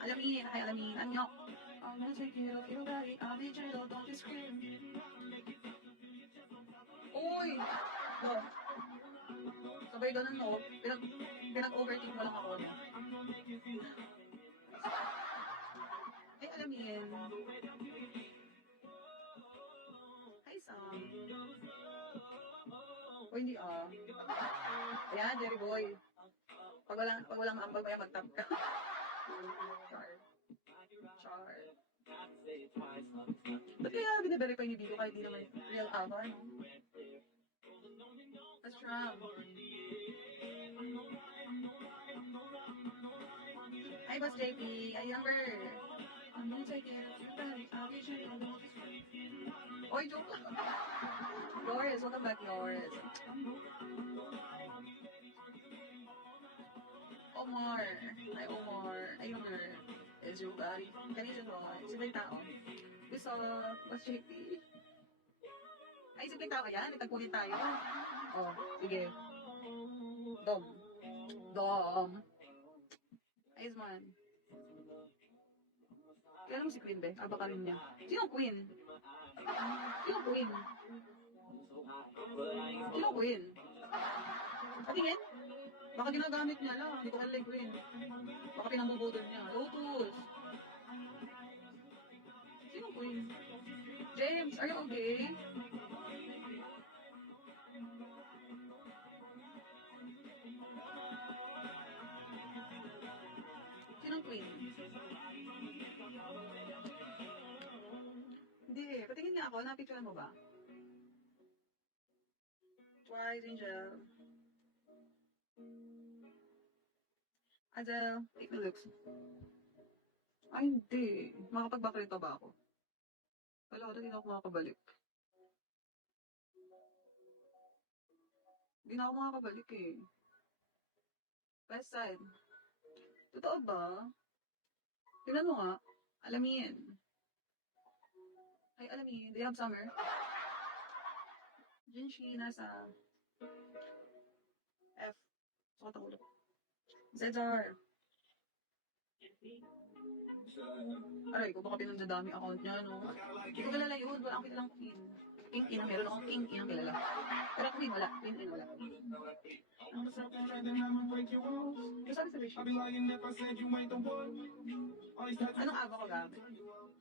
Alamin, ay alamin, anyo. I'm gonna take you to your body, I'll be gentle, don't you scream. Uy! Oh. Sabay ganun, no? Pinag-overthink mo lang ako, no? Ay, alamin. Hi, Sam. O, hindi ah. Ayan, Jerry Boy. Pag walang maambag, kaya mag-tap ka. Char. Ba't kaya bine-verify ni Bigo kahit di naman real ava, no? That's wrong. Hi, Boss JP. Ay, younger. I'm gonna take it. I'll be sure. Oy, joke lang. Yours, welcome back, yours. Omar. Hi, Omar. Ay, younger. Is your body. Kanina Roy. Simpleng tao. Gusto, Boss JP. Ay, simpleng tao yan. Itagpunin tayo. Oh, sige. Dom. Ayos man. Kailan mo si Queen, be? Aba ka rin niya. Sino ang Queen? Patingin? Baka ginagamit niya lang. Hindi ko kalay Queen. Baka pinambubudol niya. Lotus. Sino ang Queen? James, are you okay? Sinong Queen? Hindi eh. Patingin nga ako. Napicturean mo ba? Twice, Angel. Adele, take the looks. Ay, hindi. Makapag-backlit pa ba ako? Wala, hindi na ako makakabalik. Hindi na ako makakabalik eh. West side. Totoo ba? Tingnan mo nga. Alamin. Ay, alamin. Do you have summer? Jinshi, nasa F. Sukot ang ulo. Zedar. Aray, kung baka pinagdadami account niya, no? Hindi ko kilala yun. Wala akong kilalang Queen. King-in. Meron akong King-in ang kilala. Pero Queen, wala. Queen-in, wala. Ano sabi sa Rishi? Anong aba ko gamit?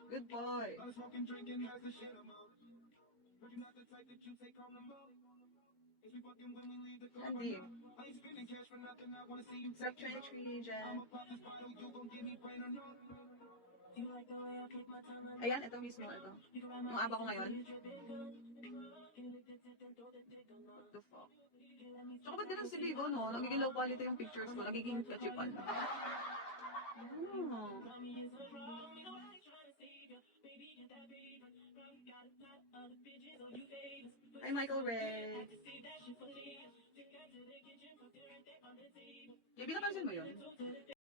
Good boy. Hindi. Sub 23, Jen. Ayan, ito mismo, ito. Ang aba ko ngayon. What the fuck? Tsaka ba't ganun si Vigo, no? Nagiging low quality yung pictures ko. Nagiging kachipan. Oh. Hi, Michael Ray. JB, napansin mo yun?